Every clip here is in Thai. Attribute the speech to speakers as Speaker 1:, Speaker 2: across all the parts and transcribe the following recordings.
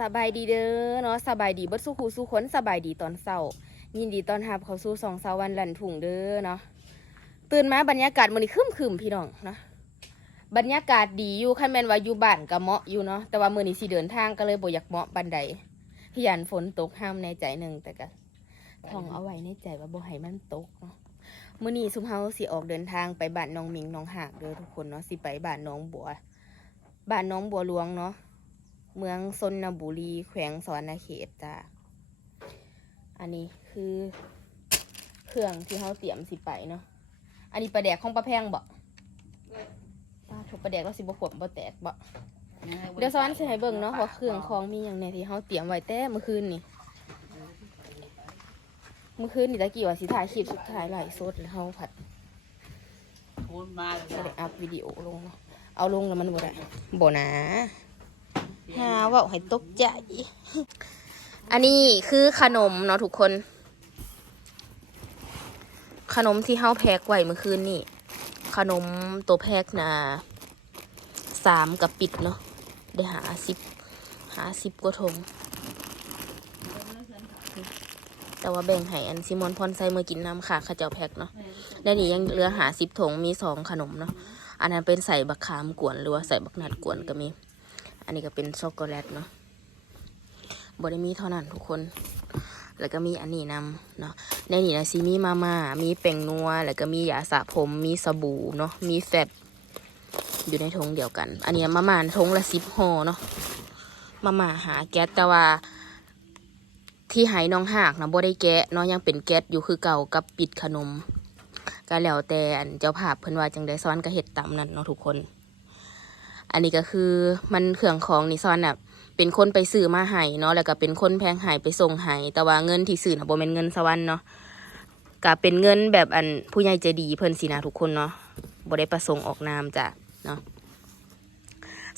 Speaker 1: สบายดีเด้อเนาะสบายดีเบิดสู้คูสู้คนสบายดีตอนเช้า ยินดีตอนรับเขาสู่สองสาวันหลันถุงเด้อเนาะตื่นมาบรรยากาศมื้อนี้ครึมๆพี่น้องเนาะบรรยากาศดีอยู่คันแมนว่าอยู่บ้านก็เหมาะอยู่เนาะแต่ว่ามือนี้สิเดินทางก็เลยบ่อยากเหมาะบันไดพี่ยันฝนตกห้ามในใจหนึ่งแต่ก็ท่องเอาไว้ในใจว่าบ่ให้มันตกเนาะมื้อนี้ซุมเฮาสิออกเดินทางไปบ้านน้องมิงน้องหากเด้อทุกคนเนาะสิไปบ้านน้องบัวบ้านน้องบัวหลวงเนาะ เมืองซนนบุรี แขวงสวรรณเขตจ้าอันนี้คือเครื่องที่เขาเตรียมสิไปเนาะ อันนี้ปลาแดกของปลาแพงบ่ป้าถูกปลาแดกแล้วสิบ่ขวบบ่แตกบ่เดี๋ยวสวรรค์สิให้เบิ่งเนาะว่าเครื่องของมีอย่างแหน่ที่เขาเตรียมไว้แต่เมื่อคืนนี่ เมื่อคืนนี่ตะกี้ว่าสิถ่ายคลิปสุดท้ายไลฟ์สดแล้วเขาผัด
Speaker 2: คูณมาเลย
Speaker 1: บ่ได้อัพวิดีโอลงเนาะ เอาลงแล้วมันบ่ได้บ่นะ หาเว่าให้ตกใจ อันนี้คือขนมเนาะทุกคน ขนมที่เฮาแพ็กไว้เมื่อคืนนี่ ขนมตัวแพ็กนะสามกับปิดเนาะได้หาสิบหาสิบกว่าทงแต่ว่าแบ่งให้อันซิมอนพรไซเมือกินน้ำค่ะข้าเจ้าแพ็กเนาะได้นี่ยังเหลือหาสิบถงมีสองขนมเนาะอันนั้นเป็นใส่บักขามกวนหรือว่าใส่บักนัดกวนก็มี อันนี้ก็เป็นช็อกโกแลตเนาะบได้มีเท่านั้นทุกคน แล้วก็มีอันนี้นำเนาะ ในนี้นะซีมีมาม่า มีแป้งนัว แล้วก็มียาสระผม มีสบู่เนาะ มีแฟบอยู่ในถุงเดียวกัน อันนี้มาม่าถุงละสิบห่อเนาะ มาม่าหาแก๊สแต่ว่าที่ไหน้องหากนะบ่ได้แกะเนาะยังเป็นแก๊สอยู่คือเก่ากับปิดขนม ก็แล้วแต่อันเจ้าภาพเพิ่นว่าจังได้ซ้อนก็เฮ็ดตามนั้นเนาะทุกคน อันนี้ก็คือมันเครื่องของนี่ซ้อนแบบเป็นคนไปซื้อมาให้เนาะแล้วก็เป็นคนแพงหายไปส่งให้แต่ว่าเงินที่ซื้อน่ะบ่แม่นเงินสวรรค์เนาะก็เป็นเงินแบบอันผู้ใหญ่ใจดีเพิ่นสินะทุกคนเนาะบ่ได้ประสงค์ออกนามจ้ะเนาะ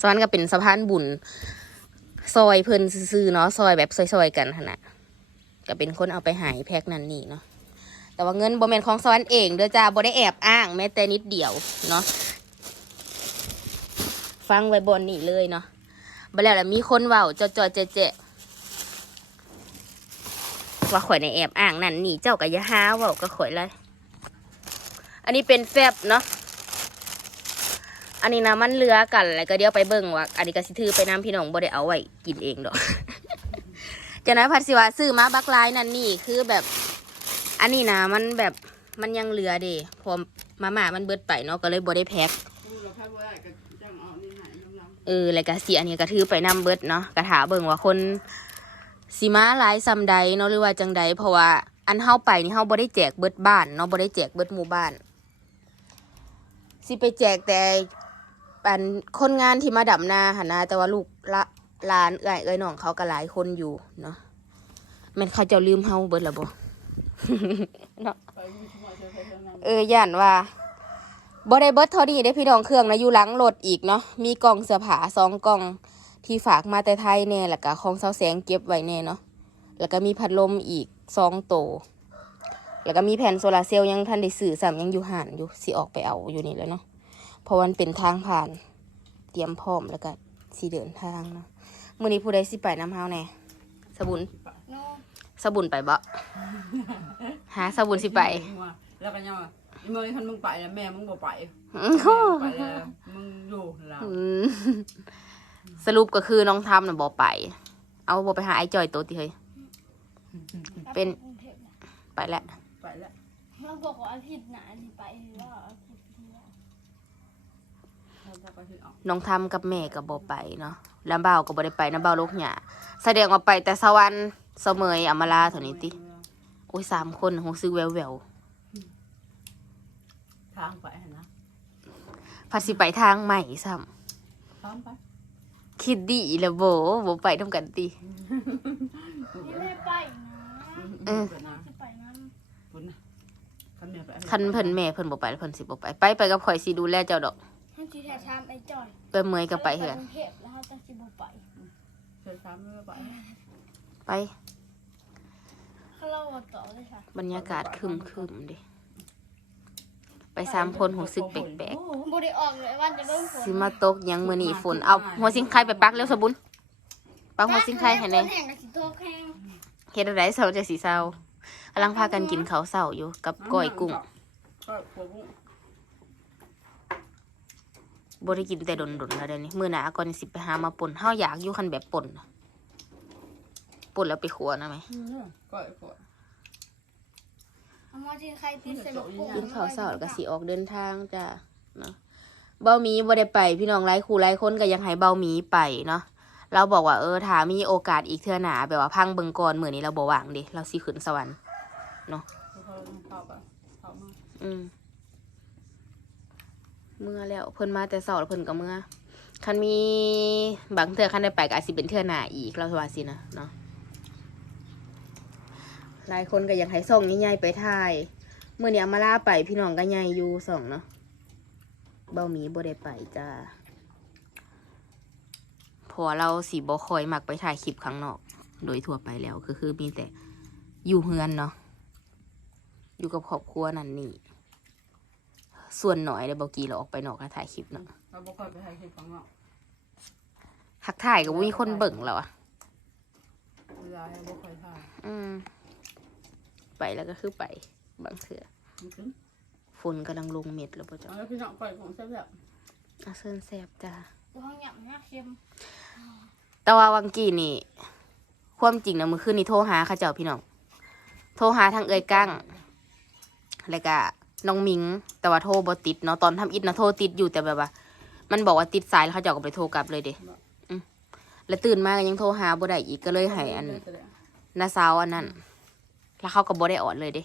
Speaker 1: สวรรค์ก็เป็นสะพานบุญซอยเพิ่นซื้อเนาะซอยแบบซอยๆกันหั่นน่ะก็เป็นคนเอาไปหายแพ็กนั่นนี่เนาะแต่ว่าเงินบ่แม่นของสวรรค์เองเด้อจ้าบ่ได้แอบอ้างแม้แต่นิดเดียวเนาะ ฟังไว้บนนี่เลยเนาะบ่แล้วแหละมีคนเว้าจอๆเจ๊ๆว่าข่อยในแอบอ้างนั่นนี่เจ้าก็อย่าหาเว้าก็ข่อยเลยอันนี้เป็นแฟบเนาะอันนี้นะมันเรือกันแล้วก็เดี๋ยวไปเบิ่งว่าอันนี้ก็สิถือไปน้ำพี่น้องบ่ได้เอาไว้กินเองดอกจากนั้นพัดสิว่าซื้อมาบักลายนั่นนี่คือแบบ อันนี้นะมันแบบมันยังเหลือเด้พอมาม่ามันเบิดไปเนาะก็เลยบ่ได้แพ็ค เออแล้วก็สีอันนี้ก็ถือไปนํเบิดเนาะกระถาเบิ่งว่าคนสีมาหลายซำใดเนาะหรือว่าจังใดเพราะว่าอันเฮาไปนี่เฮาบ่ได้แจกเบิดบ้านเนาะบ่ได้แจกเบิดหมู่บ้าน สิไปแจกแต่อันคนงานที่มาดำนาหันนะแต่ว่าลูกละลานเอ้ยเอ้ยน้องเขาก็หลายคนอยู่เนาะแม่นเขาจ้าลืมเฮาเบิดล้วบ่เนาะเออย่านว่า บ่ได้เบิดเท่านี้ได้พี่น้องเครื่องนะอยู่หลังรถอีกเนาะมีกล่องเสื้อผ้าสองกล่องที่ฝากมาแต่ไทยแน่แล้วก็ของเสาแสงเก็บไว้แน่เนาะแล้วก็มีพัดลมอีกสองโตวแล้วก็มีแผ่นโซลาร์เซลล์ยังทันได้สื่อสามยังอยู่ห่านอยู่สิออกไปเอาอยู่นี่แหล้วเนาะเพราะวันเป็นทางผ่าน เตรียมพร้อมแล้วก็สิเดินทางเนาะมื้อนี้ผู้ใดสิไปน้ำเฮาแน่สบุนสบุนไปบ่หาสบุนสิไป
Speaker 2: แล้วก็ยังว่าอีเมย์คันมึงไปแล้วแม่มึงบ่ไป
Speaker 1: อืม
Speaker 2: แม่ไปแล้วมึงอยู่แล้ว
Speaker 1: อืมสรุปก็คือน้องทำน่ะบอไป เอาบอไปหาไอ้จอยตัวติเฮ้ยเป็นไปแล้ว
Speaker 2: ไปแล้ว
Speaker 3: เราบอกว่าอาทิตย์หนาที่ไปหรือว่าอาทิตย์ที่แล้ว
Speaker 2: เขาจะไปถึงออก
Speaker 1: น้องทำกับแม่กับบอไปเนาะแล้วเบาวก็บอได้ไปนะเบาวลูกหยาแสดงว่าไปแต่สวรรค์เสมยอำมาลาเท่านี้ติโอ้ยสามคนหงซื้อแววแวว
Speaker 2: ทางไปหั่นนะ
Speaker 1: ๆพัดสิไปทางใหม่ซ้
Speaker 2: ทางไปำ
Speaker 1: คิดดีแล้วโบโบไปทำกันติ
Speaker 3: นี่ไม่ไปนะ
Speaker 1: เออ
Speaker 2: ไปนะ
Speaker 3: จะไปนั่น
Speaker 2: คุณนะคันแม่ไป
Speaker 1: คันเพิ่นแม่เพิ่นบอไปแล้วเพิ่นสิบอไปไปไปกับข่อยสิดูแลเจ้าดอก
Speaker 3: ท่านจีแท้ทามไอ้จอย
Speaker 1: ไปเมยก็ไปเหือน
Speaker 3: กรุงเทพแล้วเขาจะจิบไป
Speaker 2: เชิญทางไม่ไป
Speaker 1: ไป
Speaker 3: เขาเล่าว่าต่อเลยค่ะ
Speaker 1: บรรยากาศครึมครึมๆดิไป สามคนหูสึกแปลก
Speaker 3: บได้ออกเลยวันจะเริ่มฝ
Speaker 1: ๆ
Speaker 3: น
Speaker 1: สิมาตกหยังมือนี่ฝนเอาหัวสิงไข่ไปปักเร็วสบุนไปปังหัวซิงไข่ให้แหน่
Speaker 3: แห้งกับสิโตแห้ง
Speaker 1: เฮ็ดอะไรเศร้าจะสีเศร้ากำลังพากันกินข้าวเศร้าอยู่กับก้อยกุ้ง
Speaker 2: ก้อยหัวกุ้ง
Speaker 1: บ่ได้กินแต่ดนๆแล้วเดี๋ยวนี้มื้อหน้าก่อนสิไปหามาป่นเฮาอยากอยู่คันแบบป่นน่ะป่นแล้วไปขัวนะไหม
Speaker 2: ก้อยหัว
Speaker 3: เอามาที่ไข่ติดใส่บั กกุ้ง
Speaker 1: กินข้าวเศร้าแล้วก็สิออกเดินทางจ้ะเนาะเบาหมีบ่ได้ไป พี่น้องหลายคู่หลายคนก็ยังให้เบาหมีไปเนาะเราบอกว่าเออถ้ามีโอกาสอีกเทื่อหน้าแบบว่าพังเบิ่งก่อนมื้อนี้เราบ่ว่างเด้เราสิขึ้นสวรรค์
Speaker 2: เขาเข้าไปเข้ามา
Speaker 1: อืมเมื่อแล้วเพิ่นมาแต่เช้าแล้วเพิ่นก็เมื่อคันมีบางเทื่อคันได้ไปก็อาจสิเป็นเทื่อหน้าอีกเราว่าสินะเนาะ หลายคนก็อยากให้ส่องใหญ่ๆไปถ่ายมื้อนี้อามาลาไปพี่น้องก็ใหญ่อยู่ส่องเนาะเบ้าหมีบ่ได้ไปจ้าเพอเราสิบ่ค่อยมักไปถ่ายคลิปข้างนอก โดยทั่วไปแล้วก็คือมีแต่อยู่เฮือนเนาะอยู่กับครอบครัวนั่นนี่ ส่วนหน่อยได้บอกกี่เราออกไปนอกแล้วถ่ายคลิปเนาะ
Speaker 2: เราบ่ค่อยไปให้คลิปของเรา
Speaker 1: หักถ่ายก็บ่มีคนเบิ่งแล้วอะ
Speaker 2: เวลาเราบ่ค่อยถ่าย
Speaker 1: อืม ไปแล้วก็คือไปบางเถื่อ
Speaker 2: มันถึง
Speaker 1: ฝนกำลังลงเม็ดแล้วป่ะจ๊ะ
Speaker 2: เอาแล้วพี่น้องก้อยของแซ่บ
Speaker 1: อาเซินแซบจ้า
Speaker 3: ตัวห้องหยับเนี่ยเค็ม
Speaker 1: แต่ว่าวังกี้นี่ ความจริงนะมือคืนนี่โทรหาเข้าเจ้าพี่น้อง โทรหาทางเอ่ยกั้งแล้วก็น้องมิง แต่ว่าโทรบ่ติดเนาะตอนทำอิฐนะโทรติดอยู่แต่แบบว่า มันบอกว่าติดสายแล้วเขาเจ้าก็ไปโทรกลับเลยเด้อืมแล้วตื่นมาก็ยังโทรหาบ่ได้อีกก็เลย
Speaker 2: ๆ
Speaker 1: ให้อัน
Speaker 2: เลยแสดง
Speaker 1: นาซาวอันนั้น แล้วเขาก็บ่ได้ออดเลยเด้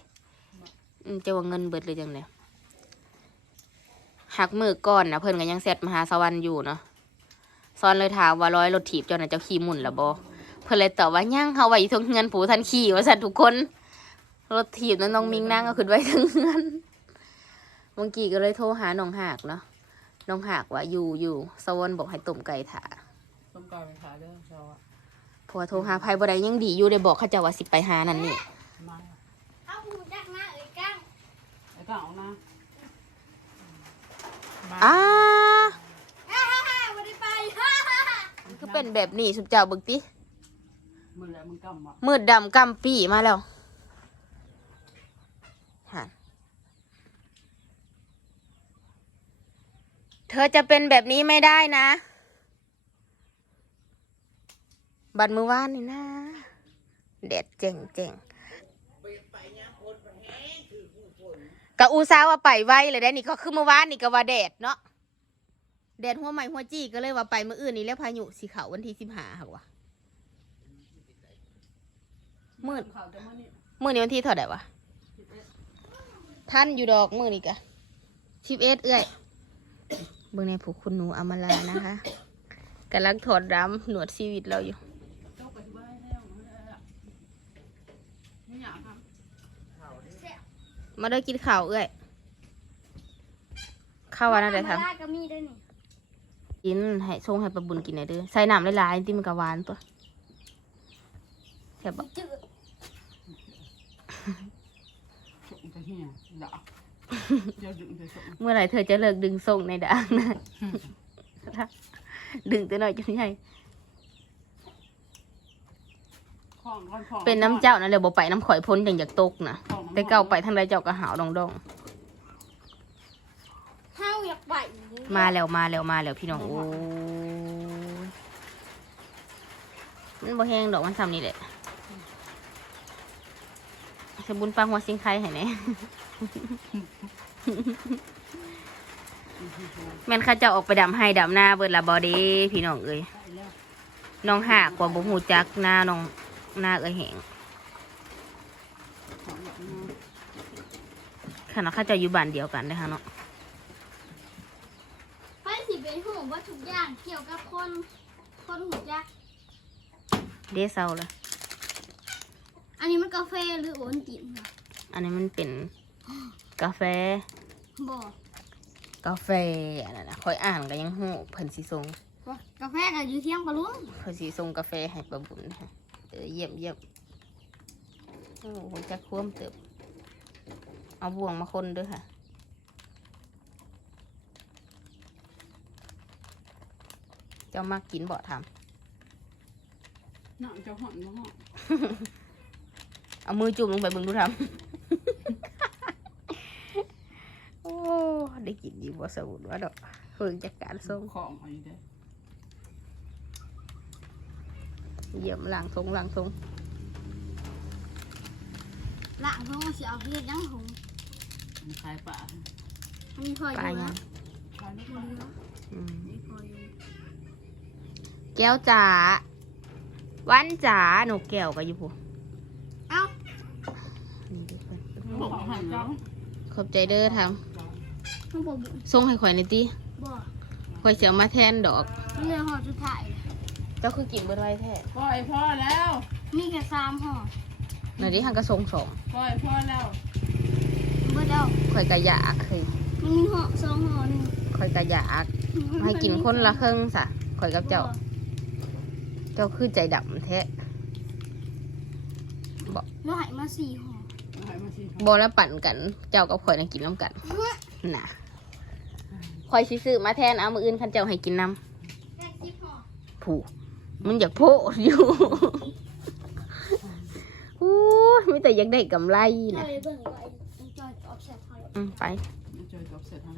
Speaker 1: อืมจะว่าเงินเบิดเลยจังเลยหักมือก่อนนะเพิ่นก็ยังเซตมหาสวรรค์อยู่เนาะซ้อนเลยถามว่าร้อยรถถีบเจ้าน่ะเจ้าขี่หมุนละบ่เพิ่นเลยตอบว่าย่างเฮาไว้อยู่ทางเงินผู้ทันขี่ว่าซั่นทุกคน รถถีบนั้นน้องมิงนั่งก็ขึ้นไว้ทางเงินเมื่อกี้ก็เลยโทรหาน้องหากเนาะน้องหากว่าอยู่อยู่สวรรค์บอกให้ต้มไก่ถา
Speaker 2: ต้มไก่ไปขายเด้อเราอะ
Speaker 1: เพราะว่าโทรหาภัยบ่ได้ยังดีอยู่ได้บอกเขาเจ้าว่าสิไปหานั่นนี่
Speaker 2: มา
Speaker 3: เอาหูจักหน้าเอ้ยกั้ง
Speaker 2: ไอ้ก้างออกมามา
Speaker 1: อ้า
Speaker 3: ฮ่าฮ่าฮ่าไม่ได้ไปฮ่าฮ่าฮ่า
Speaker 1: ก็เป็นแบบนี้สุดเจ้าเบึกติ
Speaker 2: มึงแหละมึงกำอะ
Speaker 1: มืดดำกำปีมาแล้วหันเธอจะเป็นแบบนี้ไม่ได้นะ บัดมือว่านนี่นะแดดเจ๋งเจ๋ง กะอูซาว่าไปไวเลยได้นี่ก็คือเมื่อวานนี่ก็ว่าแดดเนาะแดดหัวใหม่หัวจี้ก็เลยว่าไปเมื่ออื่นนี้แล้วพายุสีขาววันที่สิบห้าค่ะวะมืด
Speaker 2: ข่าวจะมานี่
Speaker 1: มื่อนี้วันที่เท่าไหร่วะท่านอยู่ดอกมื่อนี้กะชิบเอ็ดเอ้ยเบิ่งในผูกคุณหนูอมาลานะคะกำลังถอดรำหนวดชีวิตเราอยู่
Speaker 2: เจ้าไปที่บ้านแล้วไม่ได้ละไม่อยากท
Speaker 1: มาได้กินข้าวเอ้ยข้าววันอะไร
Speaker 3: ธรรม
Speaker 1: ทำ
Speaker 3: ดาก็มีได้นี่
Speaker 1: กินให้ชงให้ปลาบุญกินหน่อยเด้อใส่น้ำหลายๆที่มันกะหวานตัวแค่บ
Speaker 3: จืดำ
Speaker 2: ส่งไปเฮียด่าเดี๋ยวดึงจะส่ง
Speaker 1: เมื่อไหร่เธอจะเลิกดึงส่งในด่างนะ ดึงตัวหน่อยจนใหญ่
Speaker 2: ข้องข้องข้อง
Speaker 1: เป็นน้ำเจ้านะเดี๋ยวบอกไปน้ำข่อยพ้นอย่างอยากตกนะแต่เก่าไปทางใดเจ้าก็หาวดองดอง
Speaker 3: ห้าวอยากไป
Speaker 1: ๆมาแล้วมาแล้วมาแล้วพี่น้องโอ้ยมันบ่แห้งดอกมันซ้ำนี่แหละสบุญปังหัวสิงไข่ให้แหน่ แม่นเข้าเจ้าออกไปดำให้ดำหน้าเบิดละบอดีพี่น้องเอ้ย
Speaker 2: ไปแล้ว
Speaker 1: น้องหากกว่าบ่หูจักหน้าน้อง หน้าเอ้ยแหง
Speaker 2: ของแบบนี้
Speaker 1: ขณะเข้าเจ้าอยู่บ้านเดียวกันเด้อฮะเนาะ
Speaker 3: ไปสิเป็นหูว่าทุกอย่างเกี่ยวกับคน คนหูจัก
Speaker 1: เด้เศร้าเลย
Speaker 3: อันนี้มันกาแฟหรือโอนตินค่ะ
Speaker 1: อันนี้มันเป็นกาแฟ
Speaker 3: บอก
Speaker 1: กาแฟอันนั้นนะคอยอ่านก็ยังหูเพิ่นสิส่ง
Speaker 3: ว่ากาแฟก็อยู่เที่ยงปะลุง
Speaker 1: เพิ่นสิส่งกาแฟให้ประบุญนะคะเออเยี่ยมเยี่ยมโอ้โหจักคว่ำเติบ เอาบ่วงมาคนเด้วยค่ะเจ้ามักกินบ่ท
Speaker 2: น้ำจะห่อนบ่ห่อน
Speaker 1: เอามือจุ่มลงไปเบิ่งดูทำโอ้ ได้กินดีบ่สมุนว่าดอกเพิ่งจากการส่ง
Speaker 2: ของเอาอยู่เด้อ
Speaker 1: เยี่ยมล้างทงล้างทง
Speaker 3: ละเพราะว่าสิเอาเฮ็ดยังหง
Speaker 2: มันขายปลา
Speaker 3: มันมีพออ
Speaker 1: ปลา
Speaker 3: ยู่
Speaker 1: ยั
Speaker 3: นะ
Speaker 1: ง
Speaker 2: ขายไม่
Speaker 3: บ่
Speaker 2: ปลา
Speaker 3: เหลือ
Speaker 1: อืม
Speaker 3: มีพออยู่
Speaker 1: แก้วจ๋าวันจ๋าหนูแก้วก็อยู่ผู้
Speaker 3: เอ้า
Speaker 1: นี่เด้อเพิ่น
Speaker 2: บอกหันเจ้า
Speaker 1: ขอบใจเด้อท
Speaker 3: มันบ่บุำ
Speaker 1: ส่งให้ข่อยหน่อยติ
Speaker 3: บ่
Speaker 1: ข่อยสิเอามาแทนดอก
Speaker 3: มันเหลยห่อสุดท้ายเลย
Speaker 1: เจ้าคือกินเบิดไว้แท้
Speaker 2: ปล่อยพ่อแล้ว
Speaker 3: มีแค่สามห่อ
Speaker 1: หน่อยดิหันก็ส่งสอง
Speaker 2: ปล่อยพ่อแล้ว
Speaker 3: เบิดเอา
Speaker 1: ข่อยก็อยากเฮ้ย
Speaker 3: มันมีห่อสองห่อหนึง
Speaker 1: ข่อยก็อยากให้กินคนละครึ่งซะข่อยกับเจ้า เจ้าคือใจดำแท้
Speaker 3: เราให้มาสี่ห่อ
Speaker 2: หายมาสิ
Speaker 1: บแล้วปั่นกัน เจ้ากับข่อยน่ะกินน้ำกันน่ะข่อยสิซื้อมาแทนเอามืออื่นคันเจ้าให้กินน้
Speaker 3: แค่สิบห่อำ
Speaker 1: ผู มันอยากโพดอยู่ อู้ยมีแต่อยากได้กำไร
Speaker 3: เรา
Speaker 1: นะ
Speaker 3: เลยเบิ่งว่าไอ้จอยออฟเซ็ตเขา
Speaker 1: อืมไป
Speaker 2: เจอกับเสร็จแล้ว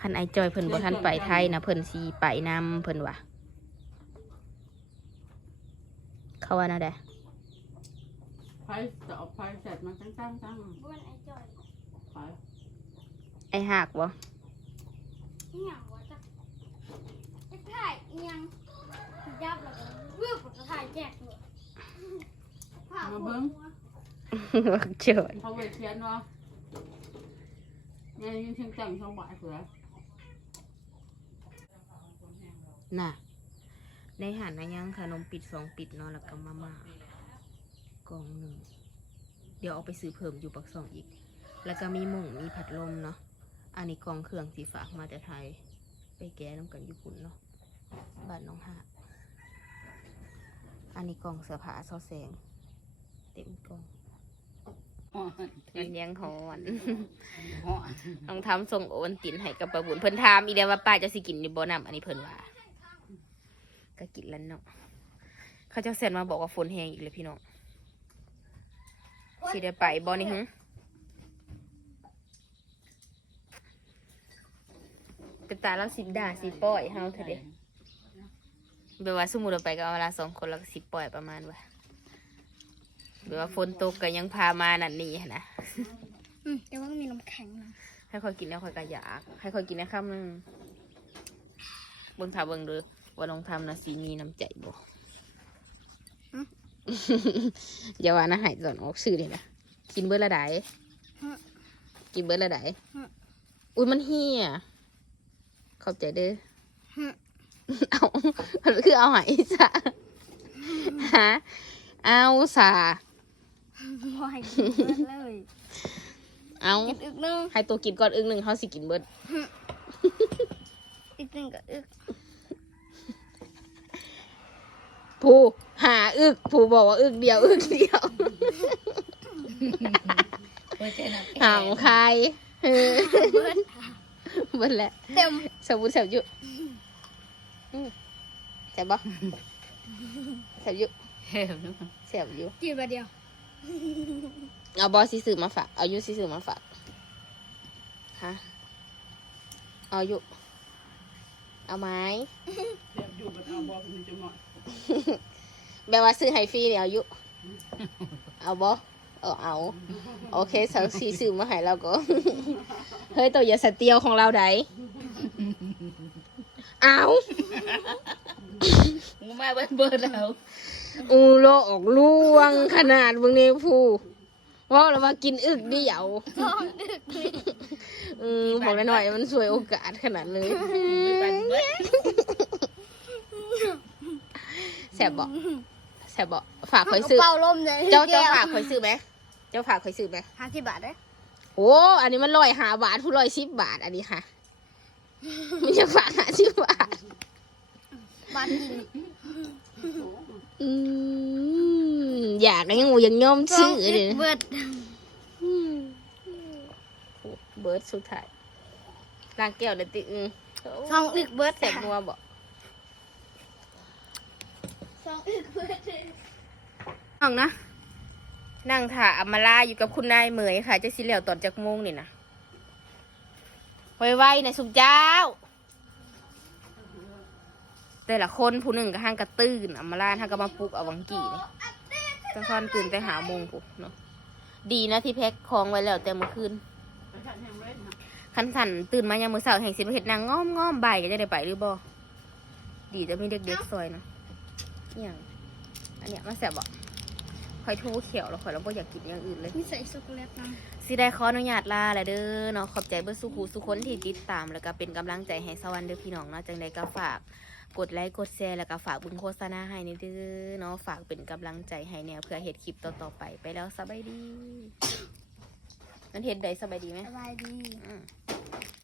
Speaker 1: คันไอจอยเพิ่นบ่ทันไปไทยนะเพิ่นสีไปนำเพิ่นว่าเขาว่าแน่ใด
Speaker 2: ไฟจะเอาไฟเสร็จมันตั้งตั้งตั้ง
Speaker 3: บ้านไอ้จอย
Speaker 2: ไฟ
Speaker 1: ไอหักบ่
Speaker 3: นี่หยังวะจ๊ะจะถ่ายอีหยัง ยับแล้วก็เลือกจะถ่ายแจกเลยผ่าหัว
Speaker 1: บักจอย
Speaker 2: เขาเวทเทียนวะยังยินเสียงจังช่องบ่ายเผื่อ
Speaker 1: น่ะในหันนะยังขนมปิดสองปิดเนาะแล้วก็มาม่ากล่องหนึ่ง เดี๋ยวเอาไปซื้อเพิ่มอยู่ปักสองอีก แล้วก็มีหมุงมีพัดลมเนาะอันนี้กล่องเครื่องสีฝากมาแต่ไทย ไปแก้น้ำกันญี่ปุ่นเนาะบ้านน้องหาด อันนี้กล่องเสื้อผ้าซอแสง เต็มกล่อง
Speaker 2: ห่อน
Speaker 1: มันยังหอน
Speaker 2: ห่อน
Speaker 1: ต้องทำส่งโอนตินให้กับประบุญเพิ่นถามอีเดียวว่าป้าจะสิกินอยู่บ่นำอันนี้เพิ่นว่า ก็กินแล้วเนาะเขาเจ้าเสร็จมาบอกว่าฝนแห้งอีกเลยพี่น้องสิได้ไปบ่นี่หึเป็นตาเราสิด่าสิปล่อยเฮาเถอะเด้ แบบว่าสมมุติเราไปกับเวลาสองคนเราก็สิปล่อยประมาณว่าแบบว่าฝนตกก็ยังพามานั่นนี่หั้นนะ
Speaker 3: อืมแต่ว่ามีน้ำแข็งนะ
Speaker 1: ให้คอยกินแล้วคอยกระยาก ให้คอยกินนะคำหนึงเบิ่งถาเบิ่งดูว่าน้องทำนะสีมีน้ำใจบ่อย่าว่านะใหายตอนออกสื่อเลยนะกินเบิร์ละไดกินเบิร์ละไดอุ้ยมันเฮียขอบใจเด้อ เอาคือเอาใหายซะฮะเอาซะ
Speaker 3: บ่ให้กินเบิดเลย
Speaker 1: เอา
Speaker 3: กินอึกนึง
Speaker 1: ให้ตัวกินก่อนอึ้งหนึ่งเขาสิกินเบิร์
Speaker 3: อีกนึงก็อึก
Speaker 1: ผู้หาอึกผู้บอกว่าอึกเดียวอึกเดียวหางใครเออ
Speaker 3: เบิด
Speaker 1: เบิดแหละ
Speaker 3: เต็ม
Speaker 1: สมบูรณ์แสบอยู่อืม แสบบ่แสบอยู่
Speaker 2: เห็นไหม
Speaker 1: แสบอยู่
Speaker 3: กินไปเดียว
Speaker 1: เอาบอสิซื้อมาฝาก เอาอยู่สิซื้อมาฝาก ฮะ เอาอยู่เอาไหม
Speaker 2: เดี๋ยวอยู่กับเอาบอลมันจะหมด
Speaker 1: แบบว่าซื้อให้ฟรีเนี่ยเอาอยู่เอาบอเออเอา โอเคสาวสีซื้อมาให้เราก็ เฮ้ยตัวอย่าสเตียวของเราได เอา
Speaker 2: กูมาเบิร์เบิร์แล้ว
Speaker 1: อูโลออกล่วงขนาดมึงนี่ผู้ว่าเรามากินอึกเดียว
Speaker 3: ท้องอึกนี่
Speaker 1: อืมบอกหน่อยๆมันสวยโอกาสขนาดเลย
Speaker 2: ไม่ปันเบิร์
Speaker 1: แสบบอกแสบบอกฝากคอยซื้อ
Speaker 3: เป่าลมเลย
Speaker 1: เจ้าเจ้าฝากคอยซื้อไหมเจ้าฝากคอยซื้อไหม
Speaker 3: ห้าสิบบาทได้
Speaker 1: โอ้ อันนี้มันร้อยหาบาทผู้ร้อยสิบบาทอันนี้ค่ะ มันจะฝากหาสิบบาท
Speaker 3: บาทกิน
Speaker 1: อืมอยากยังงูยังย่อมซื้อเลย
Speaker 3: เบิด
Speaker 1: อืมโอ้เบิร์ดสุดท้ายล้างแก้วเลยติอืม
Speaker 3: ท้องอึกเบิด
Speaker 1: แสบนัวบอก
Speaker 3: ท้องอึกเบิด
Speaker 1: น้องนะนั่งถ่าอำมาลาอยู่กับคุณนายเหมยค่ะจะสิเหลียวตอนจากโมงนี่นะ ไวๆนะสุกเจ้า แต่ละคนผู้หนึ่งก็ห้างกระตื้นอำมาลาห้างก็มาปลุกเอาวังกี่นี่ตอนซอนตื่นไปหาโมงปุ๊บเนาะดีนะที่แพ็คของไว้แล้วแต่เมื่อคืน
Speaker 2: ไปฉันแห่งเล่นนะ
Speaker 1: คันสันตื่นมายามมื้อเช้าแห่งสิมาเฮ็ดนางง้อมง้อมบ่ายก็จะได้ไปหรือบ่ดีจะมีเด็กๆซอยนะอหย่างอันเนี้ยมันแซ่บบ่ข่อยทูเขียวแล้วข่อยแล้วบ่อยากกินอย่างอื่นเลย
Speaker 3: มีใส่ช็อกโกแลตนะ
Speaker 1: สิได้ขออนุญาตลาแหละเด้อเนาะขอบใจเบิดสุขูสุคนที่ติดตาม แล้วก็เป็นกำลังใจให้สวรรค์เด้อพี่น้องเนาะจังใดก็ฝากกดไลค์กดแชร์แล้วก็ฝากเบึงโฆษณาให้นี่เด้อเนาะฝากเป็นกำลังใจให้แนวเพื่อเฮ็ดคลิปต่อๆไปไปแล้วสบายดีมันเฮ็ดได้สบายดีไหม
Speaker 3: สบายดี
Speaker 1: อืม